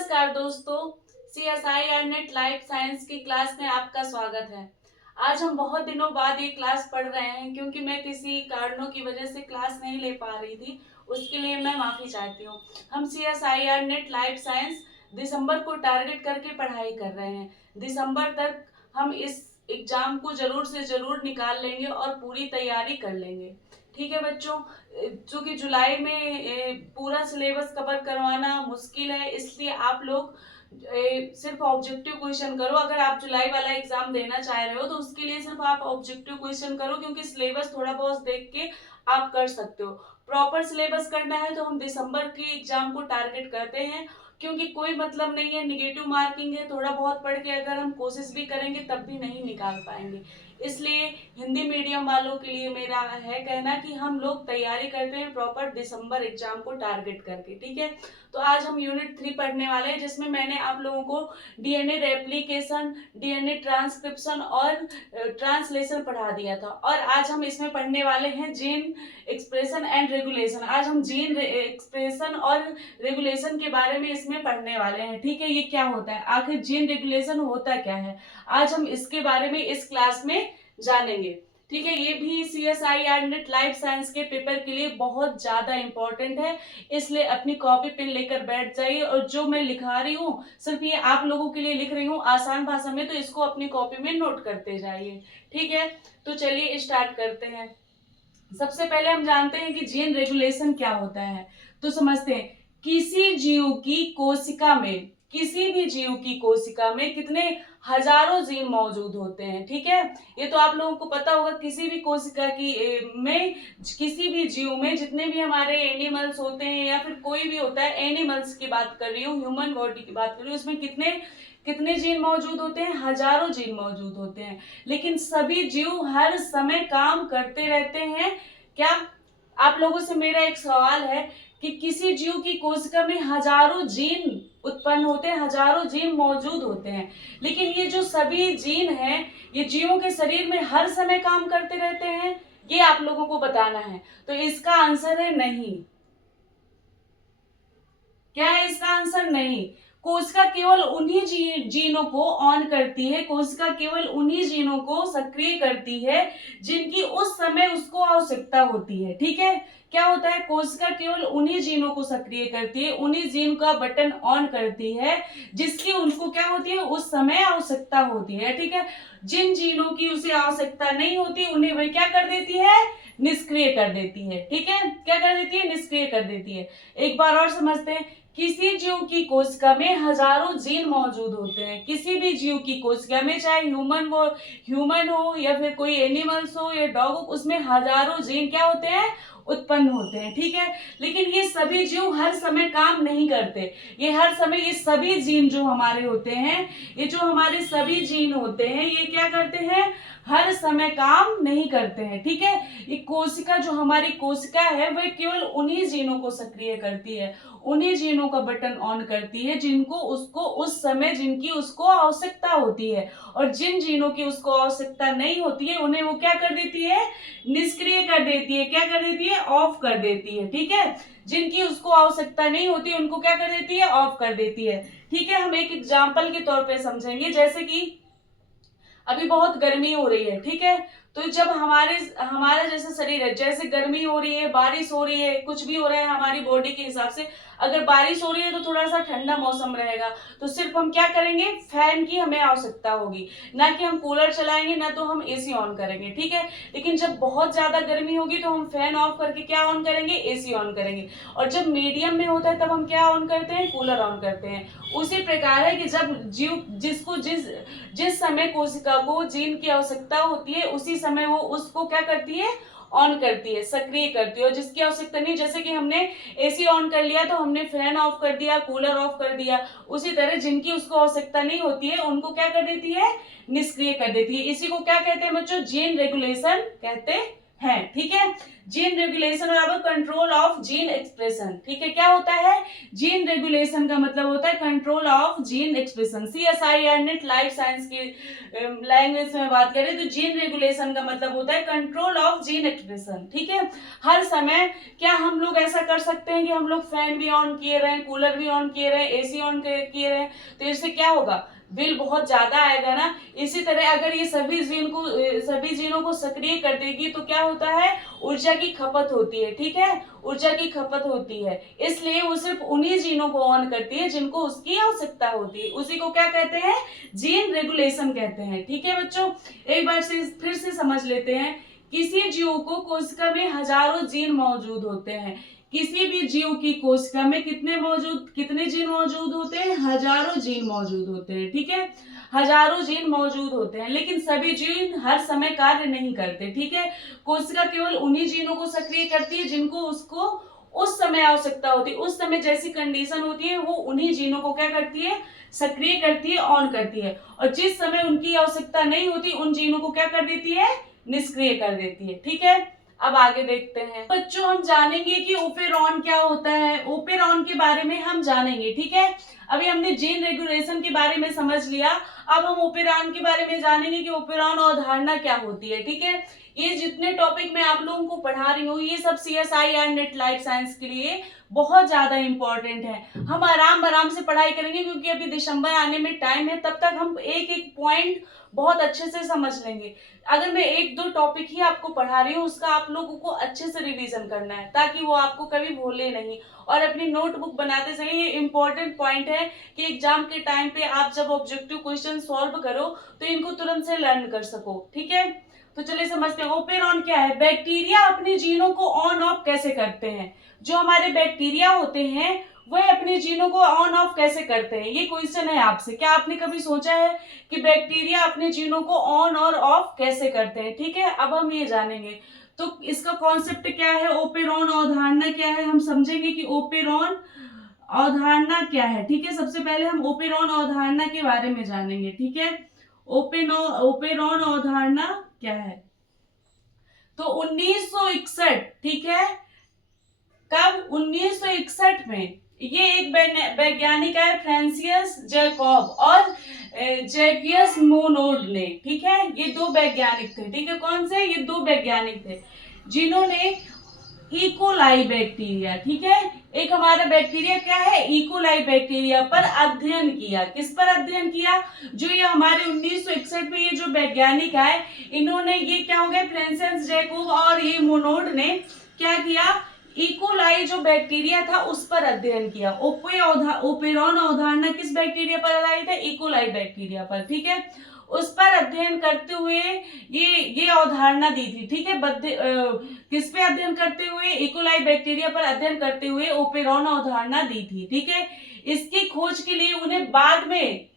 नमस्कार दोस्तों, CSIR net life science की क्लास में आपका स्वागत है। आज हम बहुत दिनों बाद ये क्लास पढ़ रहे हैं क्योंकि मैं किसी कारणों की वजह से क्लास नहीं ले पा रही थी। उसके लिए मैं माफ़ी चाहती हूँ। हम CSIR नेट लाइफ साइंस दिसंबर को टारगेट करके पढ़ाई कर रहे हैं। दिसंबर तक हम इस एग्ज़ाम को ज़रूर से ज़रूर निकाल लेंगे और पूरी तैयारी कर लेंगे। ठीक है बच्चों, चूंकि जुलाई में पूरा सिलेबस कवर करवाना मुश्किल है, इसलिए आप लोग सिर्फ ऑब्जेक्टिव क्वेश्चन करो। अगर आप जुलाई वाला एग्जाम देना चाह रहे हो तो उसके लिए सिर्फ आप ऑब्जेक्टिव क्वेश्चन करो, क्योंकि सिलेबस थोड़ा बहुत देख के आप कर सकते हो। प्रॉपर सिलेबस करना है तो हम दिसंबर के एग्जाम को टारगेट करते हैं, क्योंकि कोई मतलब नहीं है, निगेटिव मार्किंग है। थोड़ा बहुत पढ़ के अगर हम कोशिश भी करेंगे तब भी नहीं निकाल पाएंगे। इसलिए हिंदी मीडियम वालों के लिए मेरा है कहना कि हम लोग तैयारी करते हैं प्रॉपर दिसंबर एग्जाम को टारगेट करके। ठीक है, तो आज हम यूनिट 3 पढ़ने वाले हैं, जिसमें मैंने आप लोगों को DNA रेप्लिकेशन, DNA ट्रांसक्रिप्शन और ट्रांसलेशन पढ़ा दिया था। और आज हम इसमें पढ़ने वाले हैं जीन एक्सप्रेशन एंड रेगुलेशन। आज हम जीन एक्सप्रेशन और रेगुलेशन के बारे में इसमें पढ़ने वाले हैं। ठीक है, ये क्या होता है, आखिर जीन रेगुलेशन होता क्या है, आज हम इसके बारे में इस क्लास में जानेंगे। ठीक है, ये भी CSIR नेट लाइफ साइंस के पेपर के लिए बहुत ज्यादा इंपॉर्टेंट है, इसलिए अपनी कॉपी पेन लेकर बैठ जाइए। और जो मैं लिखा रही हूँ सिर्फ ये आप लोगों के लिए लिख रही हूँ आसान भाषा में, तो इसको अपनी कॉपी में नोट करते जाइए। ठीक है, तो चलिए स्टार्ट करते हैं। सबसे पहले हम जानते हैं कि जीन रेगुलेशन क्या होता है, तो समझते हैं। किसी जीव की कोशिका में, किसी भी जीव की कोशिका में कितने हजारों जीन मौजूद होते हैं। ठीक है, ये तो आप लोगों को पता होगा। किसी भी कोशिका की में, किसी भी जीव में जितने भी हमारे एनिमल्स होते हैं या फिर कोई भी होता है, एनिमल्स की बात कर रही हूँ, ह्यूमन बॉडी की बात कर रही हूँ, उसमें कितने कितने जीन मौजूद होते हैं, हजारों जीन मौजूद होते हैं। लेकिन सभी जीव हर समय काम करते रहते हैं। क्या, आप लोगों से मेरा एक सवाल है कि किसी जीव की कोशिका में हजारों जीन उत्पन्न होते हैं, हजारों जीन मौजूद होते हैं, लेकिन ये जो सभी जीन हैं ये जीवों के शरीर में हर समय काम करते रहते हैं, ये आप लोगों को बताना है। तो इसका आंसर है नहीं। क्या है इसका आंसर? नहीं। कोशिका केवल उन्हीं जीनों को ऑन करती है, कोशिका केवल उन्हीं जीनों को सक्रिय करती है जिनकी उस समय उसको आवश्यकता होती है। ठीक है, क्या होता है, कोशिका केवल उन्हीं जीनों को सक्रिय करती है, उन्हीं जीन का बटन ऑन करती है जिसकी उनको क्या होती है, उस समय आवश्यकता होती है। ठीक है, जिन जीनों की उसे आवश्यकता नहीं होती उन्हें वह क्या कर देती है, निष्क्रिय कर देती है। ठीक है, क्या कर देती है, निष्क्रिय कर देती है। एक बार और समझते हैं। किसी जीव की कोशिका में हजारों जीन मौजूद होते हैं। किसी भी जीव की कोशिका में, चाहे ह्यूमन हो या फिर कोई एनिमल्स हो या डॉग हो, उसमें हजारों जीन क्या होते हैं, उत्पन्न होते हैं। ठीक है, लेकिन ये सभी जीव हर समय काम नहीं करते। ये हर समय, ये सभी जीन जो हमारे होते हैं, ये जो हमारे सभी जीन होते हैं, ये क्या करते हैं, हर समय काम नहीं करते हैं। ठीक है, ये कोशिका, जो हमारी कोशिका है, वह केवल उन्हीं जीनों को सक्रिय करती है, उन्हीं जीनों का बटन ऑन करती है जिनको उसको उस समय, जिनकी उसको आवश्यकता होती है। और जिन जीनों की उसको आवश्यकता नहीं होती है उन्हें वो क्या कर देती है, निष्क्रिय कर देती है। क्या कर देती है, ऑफ कर देती है। ठीक है, जिनकी उसको आवश्यकता नहीं होती उनको क्या कर देती है, ऑफ कर देती है। ठीक है, हम एक एग्जाम्पल के तौर पे समझेंगे। जैसे कि अभी बहुत गर्मी हो रही है। ठीक है, तो जब हमारा जैसे शरीर है, जैसे गर्मी हो रही है, बारिश हो रही है, कुछ भी हो रहा है हमारी बॉडी के हिसाब से, अगर बारिश हो रही है तो थोड़ा सा ठंडा मौसम रहेगा, तो सिर्फ हम क्या करेंगे, फैन की हमें आवश्यकता होगी, ना कि हम कूलर चलाएंगे, ना तो हम AC ऑन करेंगे। ठीक है, लेकिन जब बहुत ज्यादा गर्मी होगी तो हम फैन ऑफ करके क्या ऑन करेंगे, AC ऑन करेंगे। और जब मीडियम में होता है तब हम क्या ऑन करते हैं, कूलर ऑन करते हैं। उसी प्रकार है कि जब जीव जिसको जिस समय कोशिका को जीन की आवश्यकता होती है, उसी समय वो उसको क्या करती है, ऑन करती है, सक्रिय करती है। और जिसकी आवश्यकता नहीं, जैसे कि हमने AC ऑन कर लिया तो हमने फैन ऑफ कर दिया, कूलर ऑफ कर दिया, उसी तरह जिनकी उसको आवश्यकता नहीं होती है उनको क्या कर देती है, निष्क्रिय कर देती है। इसी को क्या कहते हैं बच्चों, जीन रेगुलेशन कहते है। ठीक है, जीन रेगुलेशन बराबर कंट्रोल ऑफ जीन एक्सप्रेशन। ठीक है, क्या होता है जीन रेगुलेशन का मतलब होता है control of gene expression. CSIR net life science की लैंग्वेज में बात करें तो जीन रेगुलेशन का मतलब होता है कंट्रोल ऑफ जीन एक्सप्रेशन। ठीक है, हर समय क्या हम लोग ऐसा कर सकते हैं कि हम लोग फैन भी ऑन किए रहे, कूलर भी ऑन किए रहे, AC ऑन किए रहे, तो इससे क्या होगा, बिल बहुत ज्यादा आएगा ना। इसी तरह अगर ये सभी जीनों को सक्रिय कर देगी तो क्या होता है, ऊर्जा की खपत होती है। ठीक है, ऊर्जा की खपत होती है, इसलिए वो सिर्फ उन्हीं जीनों को ऑन करती है जिनको उसकी आवश्यकता होती है। उसी को क्या कहते हैं, जीन रेगुलेशन कहते हैं। ठीक है बच्चों, एक बार से फिर से समझ लेते हैं। किसी जीव को कोशिका में हजारों जीन मौजूद होते हैं। किसी भी जीव की कोशिका में कितने जीन मौजूद होते हैं, हजारों जीन मौजूद होते हैं। ठीक है, हजारों जीन मौजूद होते हैं, लेकिन सभी जीन हर समय कार्य नहीं करते। ठीक है, कोशिका केवल उन्हीं जीनों को सक्रिय करती है जिनको उसको उस समय आवश्यकता होती है, उस समय जैसी कंडीशन होती है वो उन्हीं जीनों को क्या करती है, सक्रिय करती है, ऑन करती है। और जिस समय उनकी आवश्यकता नहीं होती उन जीनों को क्या कर देती है, निष्क्रिय कर देती है। ठीक है, अब आगे देखते हैं बच्चों, हम जानेंगे कि ओपेरॉन क्या होता है। ओपेरॉन के बारे में हम जानेंगे। ठीक है, अभी हमने जीन रेगुलेशन के बारे में समझ लिया, अब हम ओपेरॉन के बारे में जानेंगे कि ओपेरॉन अवधारणा क्या होती है। ठीक है, ये जितने टॉपिक मैं आप लोगों को पढ़ा रही हूँ ये सब CSIR नेट लाइफ साइंस के लिए बहुत ज्यादा इंपॉर्टेंट है। हम आराम से पढ़ाई करेंगे क्योंकि अभी दिसंबर आने में टाइम है, तब तक हम एक एक पॉइंट बहुत अच्छे से समझ लेंगे। अगर मैं एक दो टॉपिक ही आपको पढ़ा रही हूँ उसका आप लोगों को अच्छे से रिवीजन करना है ताकि वो आपको कभी भूले नहीं। और अपनी नोटबुक बनाते समय ये इंपॉर्टेंट पॉइंट है कि एग्जाम के टाइम पे आप जब ऑब्जेक्टिव क्वेश्चन सॉल्व करो तो इनको तुरंत से लर्न कर सको। ठीक है, तो चलिए समझते हैं ओपेरॉन क्या है। बैक्टीरिया अपने जीनों को ऑन ऑफ कैसे करते हैं, जो हमारे बैक्टीरिया होते हैं वह अपने जीनों को ऑन ऑफ कैसे करते हैं, ये क्वेश्चन है आपसे। क्या आपने कभी सोचा है कि बैक्टीरिया अपने जीनों को ऑन और ऑफ कैसे करते हैं। ठीक है, अब हम ये जानेंगे। तो इसका कॉन्सेप्ट क्या है, ओपेरॉन अवधारणा क्या है, हम समझेंगे कि ओपेरॉन अवधारणा क्या है। ठीक है, सबसे पहले हम ओपेरॉन अवधारणा के बारे में जानेंगे। ठीक है, ओपेरॉन अवधारणा क्या है। तो 1961, ठीक है, कब, 1961 में ये एक वैज्ञानिक है फ्रांसिस जैकब और जैकियस मोनोड ने। ठीक है, ये दो वैज्ञानिक थे। ठीक है, कौन से, ये दो वैज्ञानिक थे जिन्होंने इकोलाई बैक्टीरिया, ठीक है, एक हमारा बैक्टीरिया क्या है, इकोलाई बैक्टीरिया पर अध्ययन किया। किस पर अध्ययन किया, जो ये हमारे 1961 में ये जो वैज्ञानिक है इन्होंने, ये क्या हो गए, फ्रांसिस जैकब और ये मोनोड ने क्या किया, इकोलाई जो बैक्टीरिया था उस पर अध्ययन किया। ओपेरॉन अवधारणा किस बैक्टीरिया पर आधारित है, इकोलाई बैक्टीरिया पर। ठीक है, उस पर अध्ययन करते हुए ये अवधारणा दी थी। ठीक है, किस पे अध्ययन करते हुए, इकोलाई बैक्टीरिया पर अध्ययन करते हुए ओपेरॉन अवधारणा दी थी। ठीक है, इसकी खोज के लिए उन्हें बाद में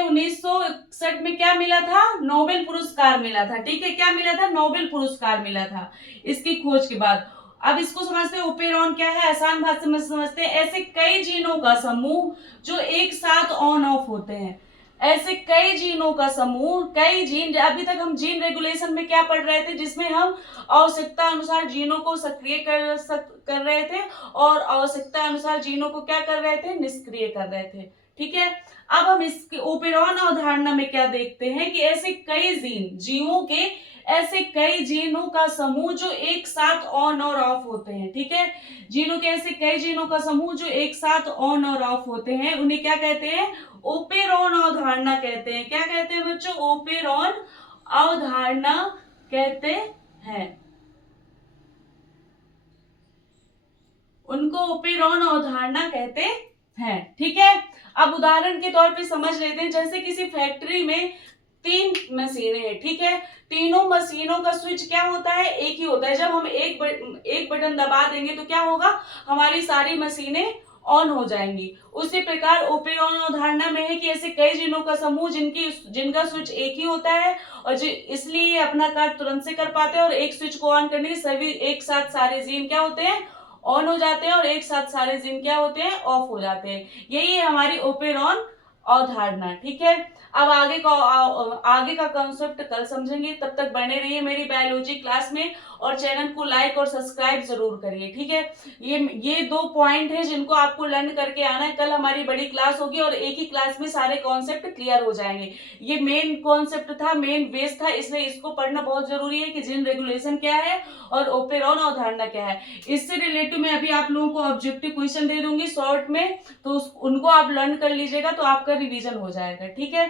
1961 में क्या मिला था, नोबेल पुरस्कार मिला था। ठीक है, क्या मिला था, नोबेल पुरस्कार मिला था इसकी खोज के बाद। अब इसको समझते हैं ओपेरॉन क्या है, आसान भाषा में समझते हैं। ऐसे कई जीनों का समूह जो एक साथ ऑन ऑफ होते हैं, ऐसे कई जीनों का समूह, कई जीन। अभी तक हम जीन रेगुलेशन में क्या पढ़ रहे थे, जिसमें हम आवश्यकता अनुसार जीनों को सक्रिय कर रहे थे और आवश्यकता अनुसार जीनों को क्या कर रहे थे, निष्क्रिय कर रहे थे। ठीक है, अब हम इस ओपेरॉन अवधारणा में क्या देखते हैं कि ऐसे कई जीवों के ऐसे कई जीनों का समूह जो एक साथ ऑन और ऑफ होते हैं। ठीक है, जीनों के ऐसे कई जीनों का समूह जो एक साथ ऑन और ऑफ होते हैं, उन्हें क्या कहते हैं, ओपेरॉन अवधारणा कहते हैं। क्या कहते हैं बच्चों, ओपेरॉन अवधारणा कहते हैं, उनको ओपेरॉन अवधारणा कहते हैं। ठीक है, अब उदाहरण के तौर पे समझ लेते हैं, जैसे किसी फैक्ट्री में 3 मशीनें हैं। ठीक है, तीनों मशीनों का स्विच क्या होता है, एक ही होता है। जब हम एक बटन दबा देंगे तो क्या होगा, हमारी सारी मशीनें ऑन हो जाएंगी। उसी प्रकार ओपेरॉन अवधारणा में है कि ऐसे कई जीनों का समूह जिनका स्विच एक ही होता है और इसलिए अपना कार्य तुरंत से कर पाते हैं, और एक स्विच को ऑन करने के सभी एक साथ सारे जीन क्या होते हैं, ऑन हो जाते हैं, और एक साथ सारे जीन क्या होते हैं, ऑफ हो जाते हैं। यही है हमारी ओपेरॉन अवधारणा। ठीक है, अब आगे का कॉन्सेप्ट कल समझेंगे। तब तक बने रहिए मेरी बायोलॉजी क्लास में और चैनल को लाइक और सब्सक्राइब जरूर करिए। ठीक है, ये 2 पॉइंट है जिनको आपको लर्न करके आना है। कल हमारी बड़ी क्लास होगी और एक ही क्लास में सारे कॉन्सेप्ट क्लियर हो जाएंगे। ये मेन कॉन्सेप्ट था, मेन बेस था, इसलिए इसको पढ़ना बहुत जरूरी है कि जीन रेगुलेशन क्या है और ओपेरॉन अवधारणा क्या है। इससे रिलेटिव मैं अभी आप लोगों को ऑब्जेक्टिव क्वेश्चन दे दूंगी शॉर्ट में, तो उनको आप लर्न कर लीजिएगा तो आपका रिवीजन हो जाएगा। ठीक है,